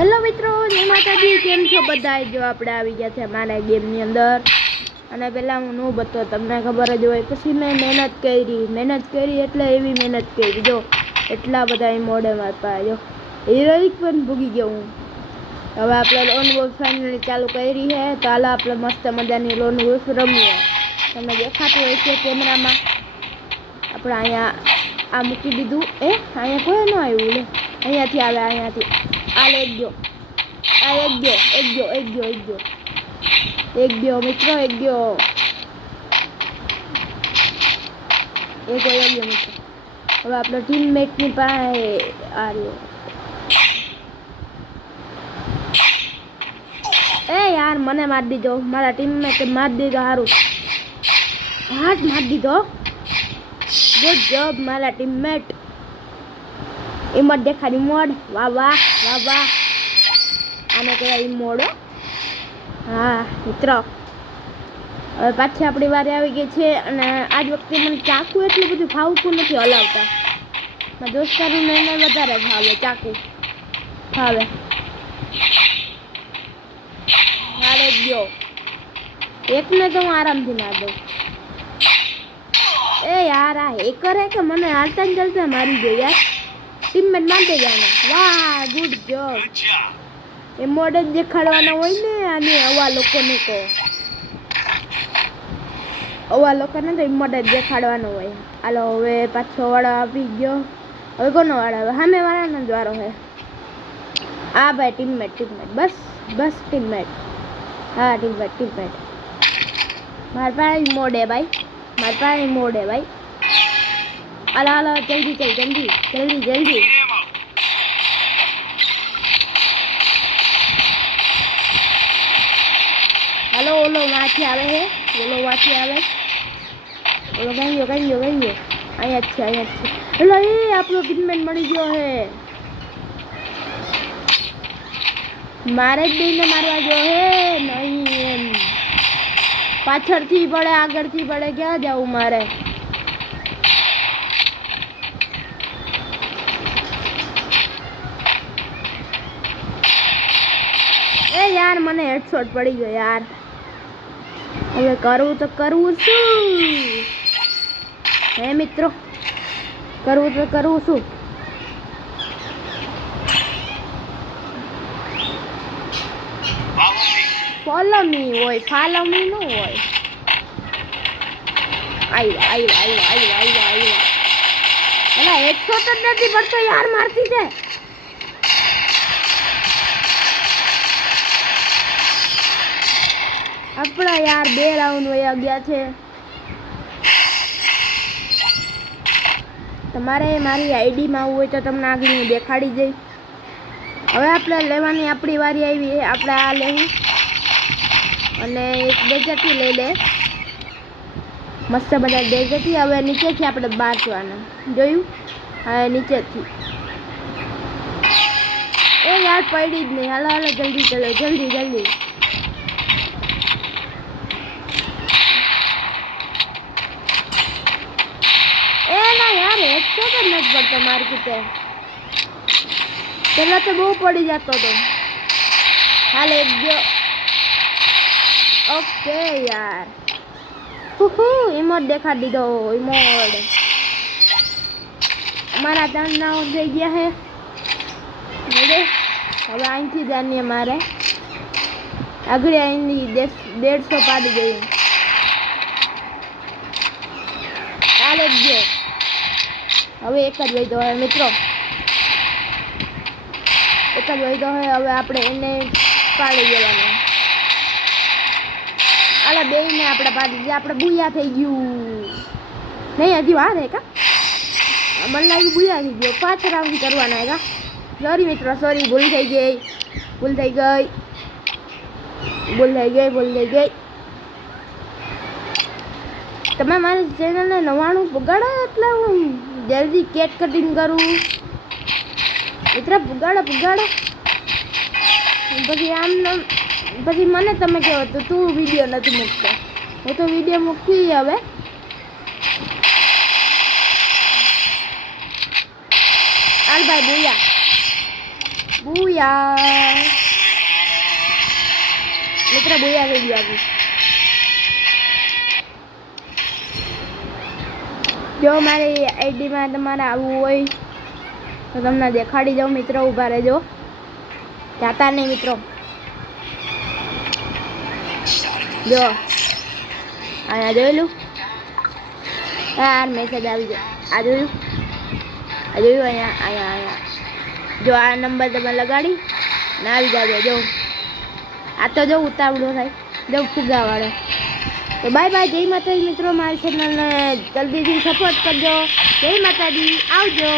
Hello મિત્રો, જય માતાજી. કેમ છો બધા? જો આપણે આવી ગયા છે મારા ગેમની અંદર. અને પહેલાં હું નૂબ હતો, તમને ખબર જ હોય. પછી મેં મહેનત કરી એટલે એવી મહેનત કરી. જો એટલા બધા મોડે મારતા જો હિરોઈક પણ ભૂગી ગયો હું. હવે આપણે લોન વોલ્ફ ફાઇનલી ચાલુ કરી છે. તો હાલ આપણે મસ્ત મજાની લોન વોલ્ફ રમીએ. તમને દેખાતું હોય છે કેમેરામાં. આપણે અહીંયા આ મૂકી દીધું. અહીંયા કોઈ ન આવ્યું લે. અહીંયાથી આવે, અહીંયાથી હાલ એક ગયો મિત્રો, એક ગયો મિત્રો. હવે આપણા ટીમમેટની પાસે આ રહ્યો. યાર મને મારી દીધો, મારા ટીમમેટ મારી દીધો. સારું હાથ મારી દીધો. ગુડ જોબ મારા ટીમમેટ. ઇમોટ દેખાડ, ઇમોટ. વાહ વાહ વાહ વાહ. આને કહેવાય ઇમોટ. હા મિત્રો, હવે પાછી આપણી વારી આવી ગઈ છે. અને આજ વખતે મને ચાકુ એટલું બધું ફાવતું નથી હલાવતા. મારા દોસ્તારોને એને વધારે ભાવે ચાકુ ભાવે. હારે ગયો એકને તો હું આરામથી માર દઉં. યાર આ હેકર હે કે મને હાલતા ને ચાલતા મારી ગયો યાર. ટીમમેટ માર દે જાને. વાહ ગુડ જોબ. એ મોડ જ દેખાડવાના હોય ને આને. આવા લોકોને તો મોડ જ દેખાડવાનો હોય. હાલો હવે પાછો વાળો આપી ગયો. હવે કોનો વાળો આવે? સામે વાળાનો જ વારો છે. હા ભાઈ ટીમમેટ બસ ટીમમેટ. હા ટીમમેટ. મારા પાસે મોડે ભાઈ. હાલો જલ્દી. હાલો ઓલો વાંચી આવે છે. ઓલો કઈ ગયો. અહીંયા જ છે. એટલે આપણો ટીમમેટ મળી ગયો છે. મારે જ બેને મારવા ગયો હે નહીં એમ. પાછળથી પડે આગળથી પડે, ક્યાં જાવું મારે? યાર મને હેડશોટ પડી ગયો યાર. હવે કરવું શું હે મિત્રો? કરવું શું? ફોલો મી હોય, ફાલો મી નો હોય. આવ્યો. એલા હેડશોટ જ નથી પડતો યાર મારતી છે. આપણા યાર 2 રાઉન્ડ વયા ગયા છે. તમારે મારી આઈડીમાં આવવું હોય તો તમને આગળ હું દેખાડી જઈશ. હવે આપણે લેવાની આપણી વારી આવી. આપણે આ લેવું અને એક ડેઝર્ટી લઈ લે. મસ્ત બધા ડેઝર્ટી. હવે નીચેથી આપણે બાંધવાના. જોયું? હા નીચેથી. યાર પડી જ નહીં. હાલો જલ્દી. ના યાર હેડશોટ જ નથી પડતો મારી કીતે. પેલા તો બહુ પડી જતો હતો. હાલ એક ગયો. ઓકે યાર. ઇમોટ દેખાડી દીધો. અમારા 3 રાઉન્ડ થઈ ગયા છે. હવે અહીંથી જાણીએ. મારે આગળ અહીંની 150 પાડી ગઈ. હાલ એક ગયો. હવે એક જ વૈધો હોય મિત્રો. હવે આપણે એને પાડી દેવાનું. આલા બેયને આપણે પાડી દીધા. આપણે બુયા થઈ ગયું. નહીં હજી વાર હે કા? મને લાગ્યું બુયા થઈ ગયો. 5 રાઉન્ડ કરવાના કા? સોરી મિત્રો, ભૂલ થઈ ગઈ. તમે મારી ચેનલને 99 પુગાડો એટલે હું જલ્દી કેટ કટિંગ કરું. મિત્ર પુગાડો. પછી મને તમે કહો તો તું વિડીયો નથી મૂકતો. હું તો વિડીયો મૂકી હવે. હાલ ભાઈ બુયા. બુયા મિત્ર બુયા થઈ ગયું આખું. જો મારી આઈડીમાં તમારે આવવું હોય તો તમને દેખાડી જાઉં મિત્રો. ઊભા રહેજો, જાતા નહીં મિત્રો. જો અહીંયા જોયેલું યાર મેસેજ આવી ગયો. આ જોયું અહીંયા અહીંયા અહીંયા જો આ નંબર તમે લગાડી ને આવી જાજો. જો આ તો જો ઉતાવળો થાય જો ફુગાવાળો. તો બાય બાય. જય માતાજી મિત્રો. મારી ચેનલને જલ્દીથી સપોર્ટ કરજો. જય માતાજી. આવજો.